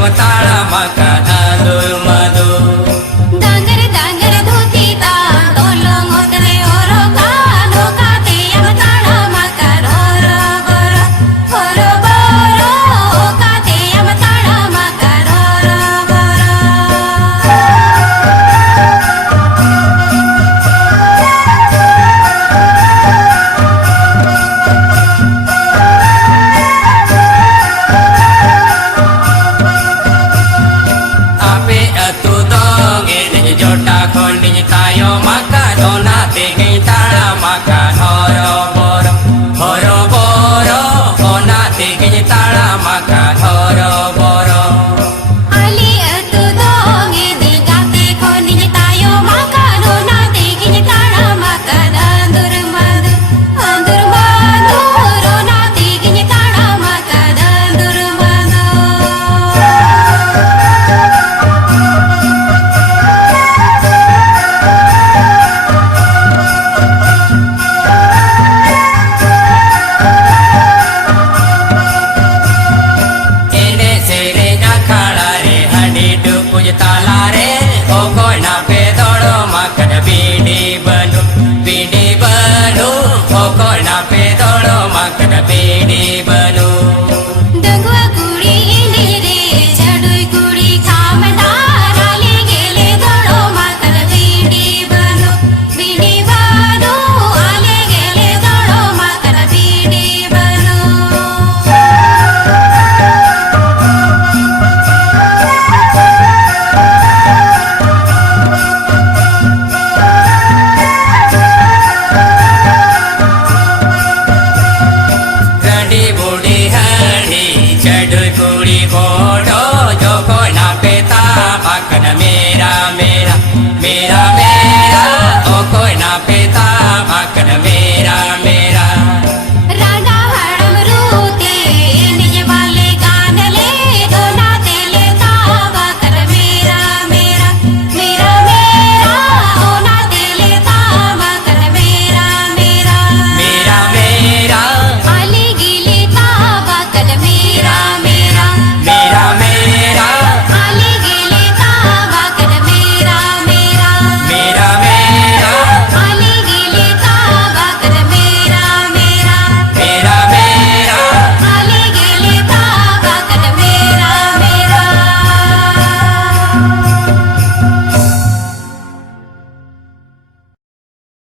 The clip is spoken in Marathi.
अवताळा माका धांदूळ मधू डांगर डांगर धोतीता तोलो मोतरे ओरो का धोका ते अवताळा माका रोरो बोरो का ते अवताळा माका Ro-Ro ape atu donge ni jota khoni tayo maka dona te gitara maka horo boro ona te gitara maka horo boro आली अतु दोंगे दिगाते खोनी तायो माका दोना तेगिनी ताळा माका धांदूर मधू रोना तेगिनी ताळा माका धांदूर Madhu ene sere jakhala re hadi du pujtala re ogo na pe dodo makan bidi banu ogo na pe dodo makan bidi banu दगवा कुडी इंडी रे झडुई कुडी कामदार आले गेले दोडो माकन बीडी बनो आले गेले दोडो माकन बीडी बनो रडी बुडी हडी चढ़ कुड़ी घोड़ो जो को ना पेता माखन मेरा मेरा मेरा